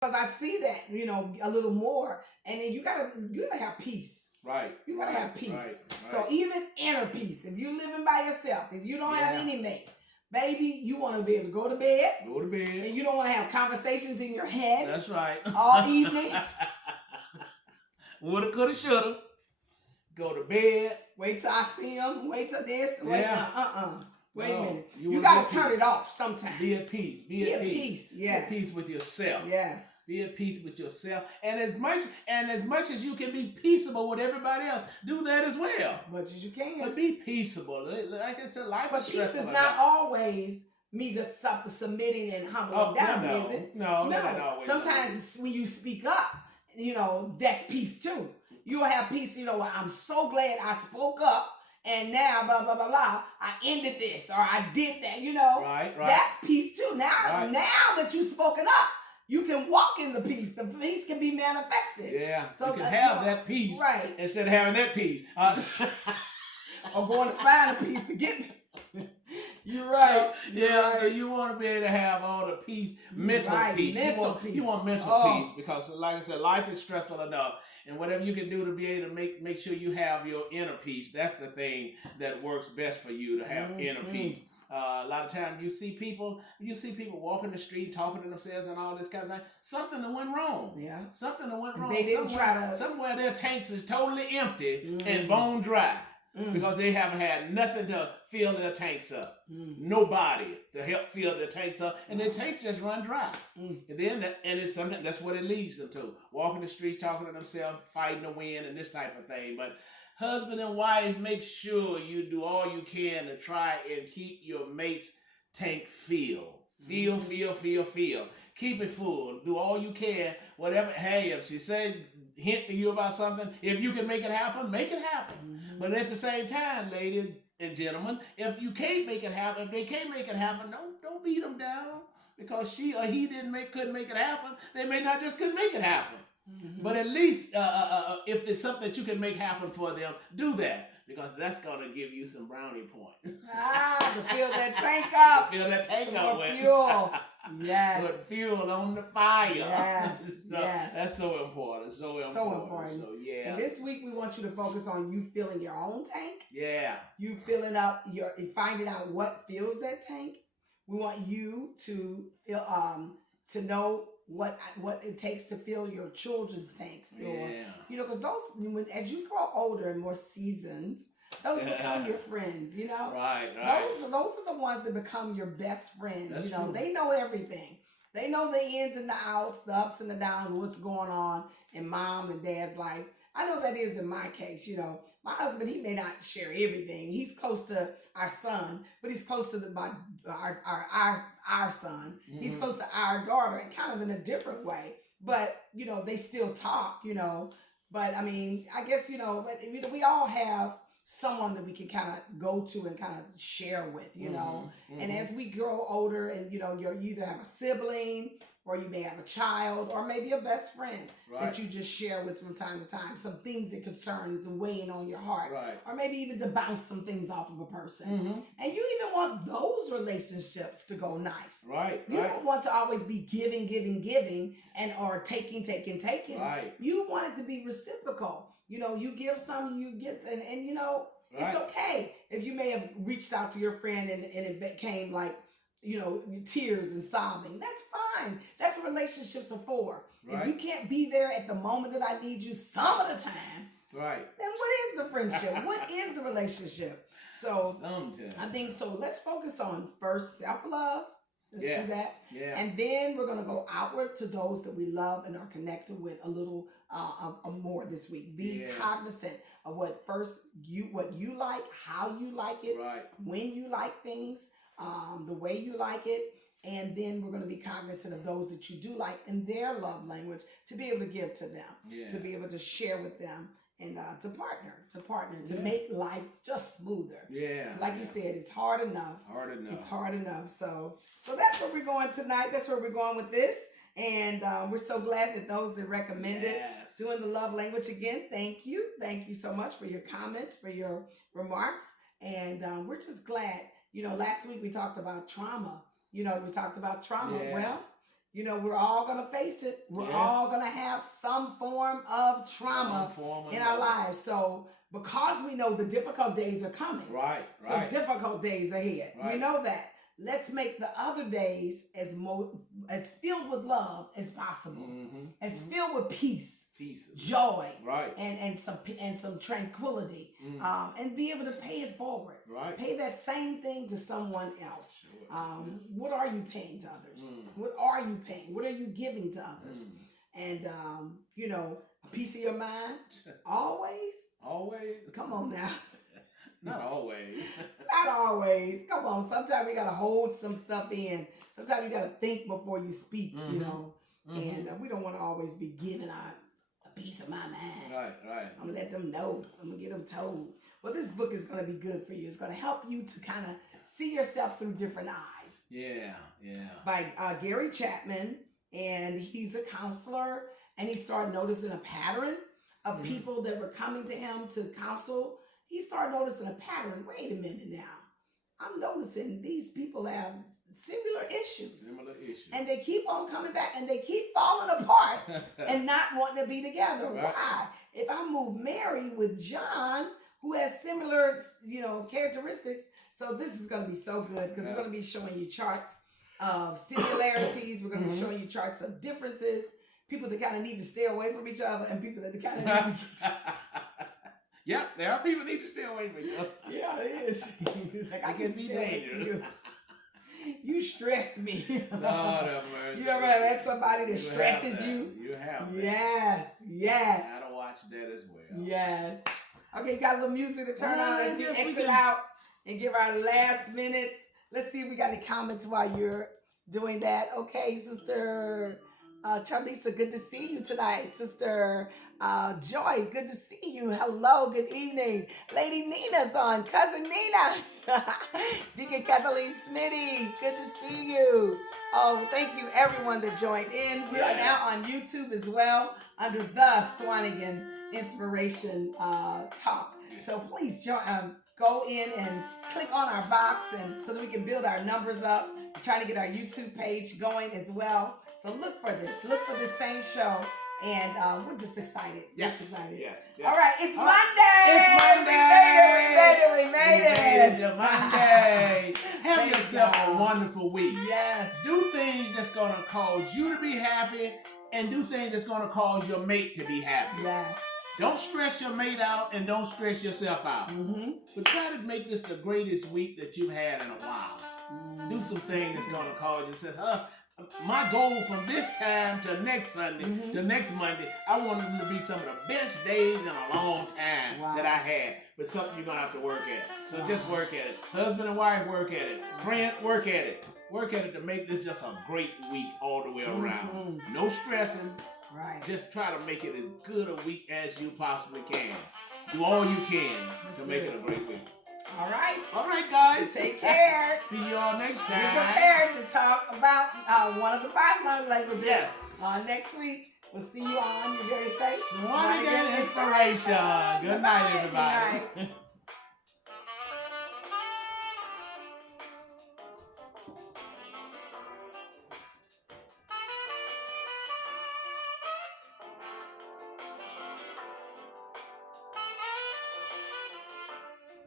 because I see that, a little more. And then you gotta have peace. Right. You gotta have peace. Right. So even inner peace, if you're living by yourself, if you don't have any mate, baby, you want to be able to go to bed. Go to bed. And you don't want to have conversations in your head. That's right. All evening. Woulda, coulda, shoulda. Go to bed. Wait till I see him. Wait till this. Wait, Wait a minute. You got to turn it off sometime. Be at peace. Be at peace. Yes. Be at peace with yourself. Yes. Be at peace with yourself. And as much as you can be peaceable with everybody else, do that as well. As much as you can. But be peaceable. Like I said, life is stressful. But peace is not always me just submitting and humbling down, is it? No, not always. Sometimes when you speak up, that's peace too. You'll have peace, I'm so glad I spoke up. And now, blah, blah, blah, blah, I ended this or I did that, Right. That's peace too. Now that you've spoken up, you can walk in the peace. The peace can be manifested. Yeah. So you can have that peace instead of having that peace. Or going to find a peace to get You're right. So you want to be able to have all the peace, mental peace. You want mental peace because, like I said, life is stressful enough. And whatever you can do to be able to make sure you have your inner peace, that's the thing that works best for you to have inner peace. A lot of times you see people walking the street, talking to themselves and all this kind of thing. Something that went wrong. Yeah. Something that went wrong. They didn't somewhere their tanks is totally empty and bone dry. Because they haven't had nothing to fill their tanks up. Nobody to help fill their tanks up. And their tanks just run dry. And then it's something, that's what it leads them to. Walking the streets, talking to themselves, fighting the wind and this type of thing. But husband and wife, make sure you do all you can to try and keep your mate's tank filled. Feel. Keep it full. Do all you can. Whatever. Hey, if she said, hint to you about something, if you can make it happen, make it happen. But at the same time, ladies and gentlemen, if you can't make it happen, if they can't make it happen, don't beat them down because she or he couldn't make it happen. They may not just couldn't make it happen. But at least if it's something that you can make happen for them, do that. Because that's going to give you some brownie points. To fill that tank up. To fill that tank up with fuel. Yes. Put fuel on the fire. Yes. That's so important. So important. So, And this week we want you to focus on you filling your own tank. Yeah. You filling up finding out what fills that tank. We want you to feel to know what it takes to fill your children's tanks. Because those, as you grow older and more seasoned, those become your friends, Right. Those are the ones that become your best friends. That's true. They know everything. They know the ins and the outs, the ups and the downs, what's going on in mom and dad's life. I know that is in my case, My husband, he may not share everything. He's close to our son, but he's close to our son. He's close to our daughter, and kind of in a different way. But they still talk. But I mean, I guess but we all have someone that we can kind of go to and kind of share with. And as we grow older, and you either have a sibling, or you may have a child, or maybe a best friend that you just share with from time to time. Some things that concerns and weighing on your heart. Or maybe even to bounce some things off of a person. And you even want those relationships to go nice. You don't want to always be giving, or taking. You want it to be reciprocal. You give some, you get, and it's okay if you may have reached out to your friend and it became like, tears and sobbing. That's fine. That's what relationships are for. If you can't be there at the moment that I need you some of the time, then what is the friendship? What is the relationship? So sometimes I think so. Let's focus on first self-love. Let's do that. And then we're going to go outward to those that we love and are connected with a little more this week. Be cognizant of what you like, how you like it, when you like things, the way you like it. And then we're going to be cognizant of those that you do like in their love language to be able to give to them, to be able to share with them, and to partner, to make life just smoother. Like you said, it's hard enough. It's hard enough. So that's where we're going tonight. That's where we're going with this. And we're so glad that those that recommended doing the love language again, thank you. Thank you so much for your comments, for your remarks. And we're just glad. Last week we talked about trauma. We talked about trauma. Well, You know, we're all gonna face it. We're Yeah. all gonna have some form of trauma Some form of in our lives. So because we know the difficult days are coming, Right, some right. difficult days ahead. We Right. know that. Let's make the other days as filled with love as possible, as filled with peace, Peace. joy, Right. and some tranquility, and be able to pay it forward. Right. Pay that same thing to someone else. Sure. What are you paying to others? What are you paying? What are you giving to others? And you know, a piece of your mind, always. Always. Come on now. Not always. Not always. Come on. Sometimes you gotta hold some stuff in. Sometimes you gotta think before you speak. You know, and we don't want to always be giving out a piece of my mind. Right, right. I'm gonna let them know. I'm gonna get them told. Well, this book is gonna be good for you. It's gonna help you to kind of see yourself through different eyes. Yeah, yeah. By Gary Chapman, and he's a counselor, and he started noticing a pattern of people that were coming to him to counsel. He started noticing a pattern. Wait a minute now. I'm noticing these people have similar issues. Similar issue. And they keep on coming back and they keep falling apart and not wanting to be together. Right. Why? If I move Mary with John, who has similar, you know, characteristics, so this is going to be so good because we're going to be showing you charts of similarities. We're going to be showing you charts of differences. People that kind of need to stay away from each other and people that kind of need to Yep, there are people that need to stay away from you. Yeah, it is. Like, I It can be stay away from dangerous. You stress me. Lord have mercy. You ever have had somebody that stresses you? You have. Yes, yes, Gotta watch that as well. yes. Okay, you got a little music to turn on. Let's Yes, we exit do. out and give our last minutes. Let's see if we got any comments while you're doing that. Okay, Sister Charlisa, good to see you tonight. Sister Joy, good to see you. Hello, good evening. Lady Nina's on. Cousin Nina. Deacon Kathleen Smitty, good to see you. Oh, thank you everyone that joined in. We are now on YouTube as well under the Swanigan Inspiration Talk. So please go in and click on our box and so that we can build our numbers up. We're trying to get our YouTube page going as well. So look for this. Look for this same show. And we're just excited. Yes. Just excited. Yes. All right, it's All Monday. It's Monday. We made it. It's Monday. Have Thank yourself God. a wonderful week. Yes. Do things that's going to cause you to be happy and do things that's going to cause your mate to be happy. Yes. Don't stress your mate out and don't stress yourself out. But try to make this the greatest week that you've had in a while. Do some things that's going to cause you to say, my goal from this time to next Sunday to next Monday, I want them to be some of the best days in a long time that I had. But something you're going to have to work at. So just work at it. Husband and wife, work at it. Friend, work at it. Work at it to make this just a great week all the way around. No stressing. Right. Just try to make it as good a week as you possibly can. Do all you can to make it a great week. All right. All right, guys. Take care. See you all next Be time. prepared to talk about one of the 5 love languages. Yes. Next week. We'll see you on. You're very safe. Swanigan Inspiration. Good night, Good everybody. night.